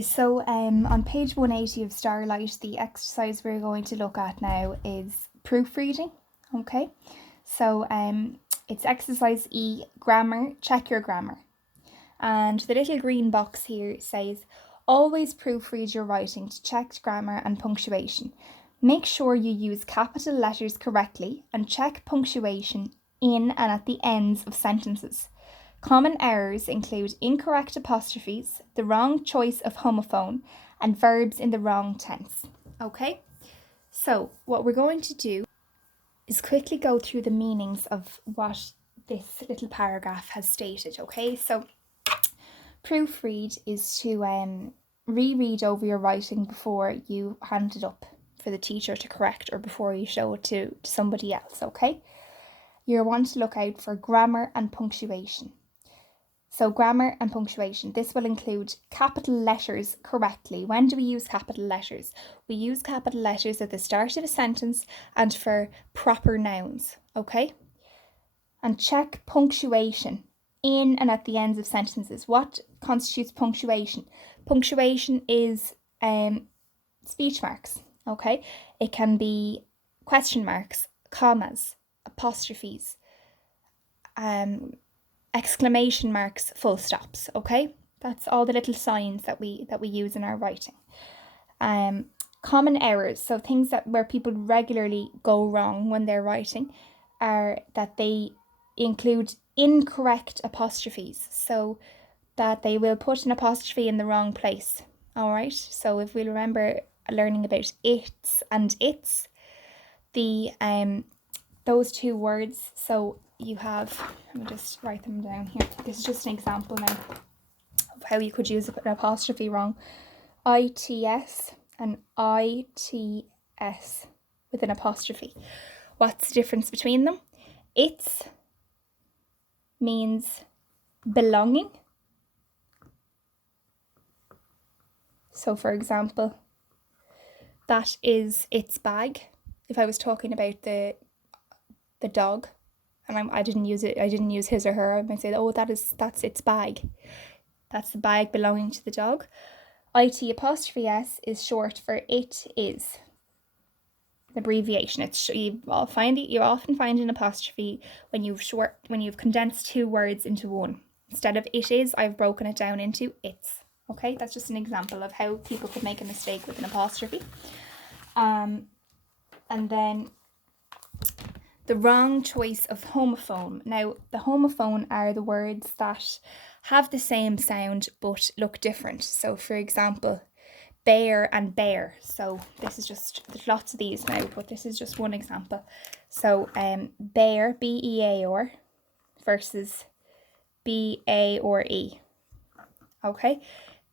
So on page 180 of Starlight, the exercise we're going to look at now is proofreading. Okay, so it's exercise E, grammar, check your grammar. And the little green box here says, always proofread your writing to check grammar and punctuation. Make sure you use capital letters correctly and check punctuation in and at the ends of sentences. Common errors include incorrect apostrophes, the wrong choice of homophone, and verbs in the wrong tense. Okay, so what we're going to do is quickly go through the meanings of what this little paragraph has stated. Okay, so proofread is to reread over your writing before you hand it up for the teacher to correct or before you show it to somebody else. Okay, you want to look out for grammar and punctuation. So grammar and punctuation, this will include capital letters correctly. When do we use capital letters? We use capital letters at the start of a sentence and for proper nouns, okay? And check punctuation in and at the ends of sentences. What constitutes punctuation? Punctuation is speech marks, okay? It can be question marks, commas, apostrophes, exclamation marks, full stops, okay? That's all the little signs that we use in our writing. Common errors, so things where people regularly go wrong when they're writing, are that they include incorrect apostrophes, so that they will put an apostrophe in the wrong place. All right, so if we remember learning about its and its, those two words, so you have, let me just write them down here. This is just an example now of how you could use an apostrophe wrong. ITS and ITS with an apostrophe. What's the difference between them? It's means belonging. So for example, that is its bag. If I was talking about the dog, and I didn't use his or her, I might say, oh, that's its bag. That's the bag belonging to the dog. IT apostrophe S is short for it is. The abbreviation. You often find an apostrophe when you've condensed two words into one. Instead of it is, I've broken it down into it's. Okay, that's just an example of how people could make a mistake with an apostrophe. And then the wrong choice of homophone. Now, the homophone are the words that have the same sound but look different. So, for example, bear and bear. So there's lots of these now, but this is just one example. So bear, B-E-A-R, versus B-A-R-E. Okay,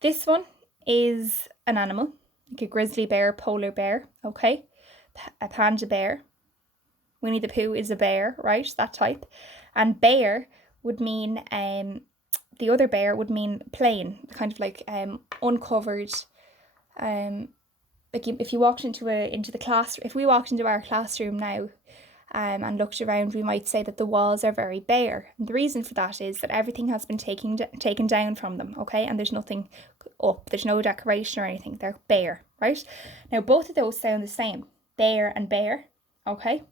this one is an animal, like a grizzly bear, polar bear, okay, a panda bear. Winnie the Pooh is a bear, right? That type. And bear would mean, the other bear would mean plain, kind of like uncovered. Like if you walked into the class, if we walked into our classroom now, and looked around, we might say that the walls are very bare. And the reason for that is that everything has been taken down from them, okay? And there's nothing up, there's no decoration or anything. They're bare, right? Now both of those sound the same, bear and bear, okay?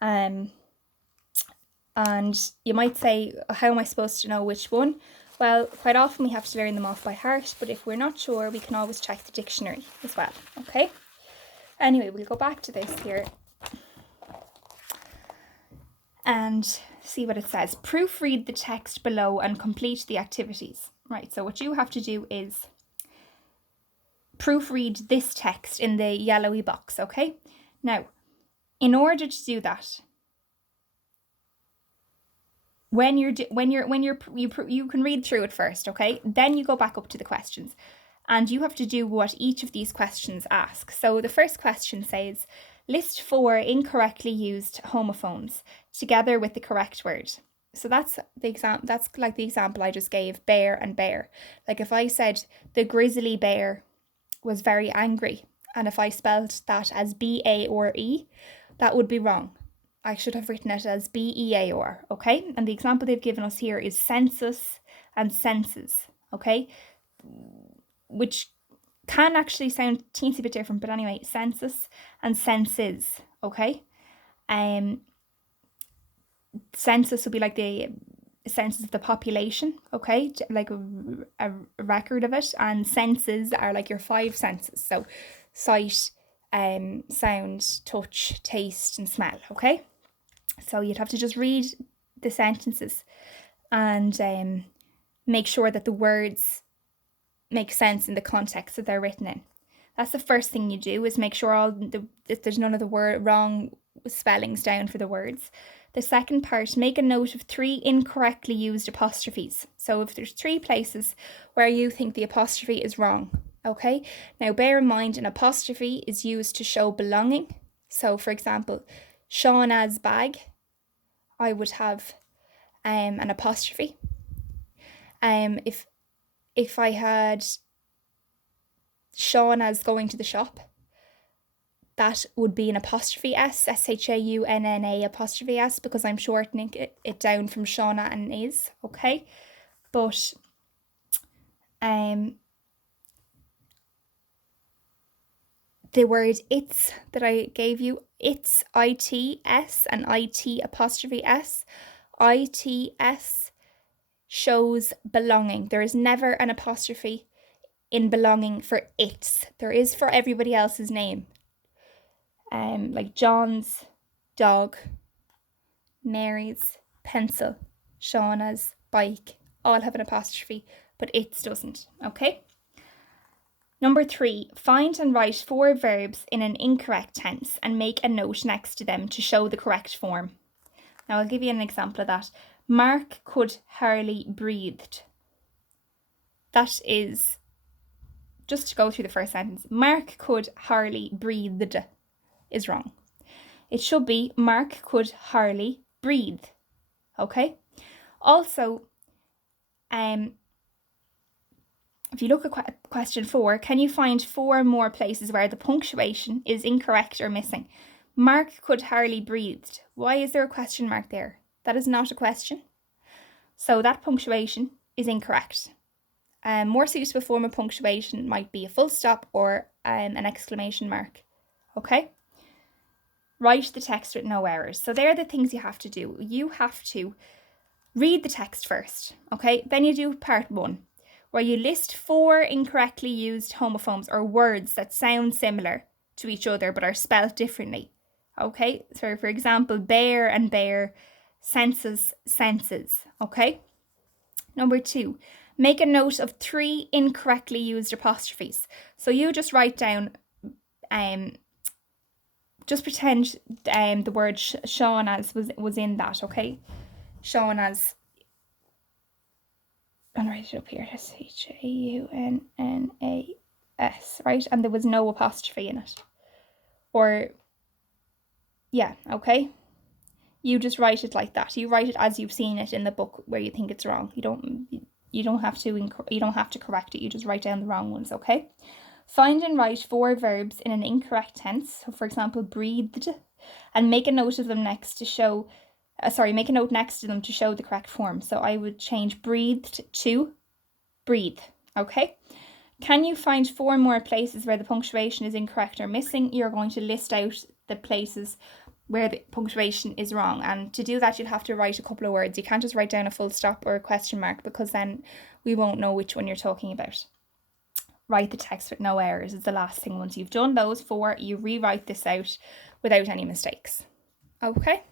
And you might say, how am I supposed to know which one? Well, quite often we have to learn them off by heart, but if we're not sure, we can always check the dictionary as well, okay? Anyway, we'll go back to this here and see what it says. Proofread the text below and complete the activities. Right, so what you have to do is proofread this text in the yellowy box, okay? Now, in order to do that, you can read through it first, okay? Then you go back up to the questions, and you have to do what each of these questions ask. So the first question says, list 4 incorrectly used homophones together with the correct word. So that's like the example I just gave, bear and bear. Like if I said the grizzly bear was very angry, and if I spelled that as B-A-R-E, that would be wrong. I should have written it as B-E-A-R, okay? And the example they've given us here is census and senses, okay? Which can actually sound teensy bit different, but anyway, census and senses, okay? Census would be like the census of the population, okay? Like a record of it, and senses are like your 5 senses. So sight, sound, touch, taste, and smell, okay? So you'd have to just read the sentences and make sure that the words make sense in the context that they're written in. That's the first thing you do, is make sure that there's none of the wrong spellings down for the words. The second part, make a note of 3 incorrectly used apostrophes. So if there's 3 places where you think the apostrophe is wrong, okay? Now bear in mind, an apostrophe is used to show belonging. So for example, Shauna's bag, I would have an apostrophe. If I had Shauna's going to the shop, that would be an apostrophe S, Shaunna apostrophe S, because I'm shortening it down from Shauna and is, okay? But the word it's that I gave you, it's ITS and IT apostrophe S. ITS shows belonging. There is never an apostrophe in belonging for its. There is for everybody else's name. Like John's dog, Mary's pencil, Shauna's bike, all have an apostrophe, but its doesn't, okay? Number 3, find and write 4 verbs in an incorrect tense and make a note next to them to show the correct form. Now I'll give you an example of that. Mark could hardly breathed. That is, just to go through the first sentence, Mark could hardly breathed is wrong. It should be Mark could hardly breathe, okay? Also, if you look at question 4, can you find 4 more places where the punctuation is incorrect or missing? Mark could hardly breathed. Why is there a question mark there? That is not a question. So that punctuation is incorrect. More suitable form of punctuation might be a full stop or an exclamation mark. Okay? Write the text with no errors. So they're the things you have to do. You have to read the text first. Okay? Then you do part 1, where you list 4 incorrectly used homophones or words that sound similar to each other but are spelled differently. Okay? So for example, bear and bear, senses, senses. Okay? Number 2, make a note of 3 incorrectly used apostrophes. So you just write down, just pretend the word Shauna's was in that, okay? Shauna's, and write it up here, Shaunnas, right? And there was no apostrophe in it. Or, yeah, okay? You just write it like that. You write it as you've seen it in the book where you think it's wrong. You don't have to correct it. You just write down the wrong ones, okay? Find and write 4 verbs in an incorrect tense. So for example, breathed, and make a note of them next to show, make a note next to them to show the correct form. So I would change breathed to breathe, okay? Can you find 4 more places where the punctuation is incorrect or missing? You're going to list out the places where the punctuation is wrong, and to do that you'll have to write a couple of words. You can't just write down a full stop or a question mark, because then we won't know which one you're talking about. Write the text with no errors is the last thing. Once you've done those 4, you rewrite this out without any mistakes. Okay?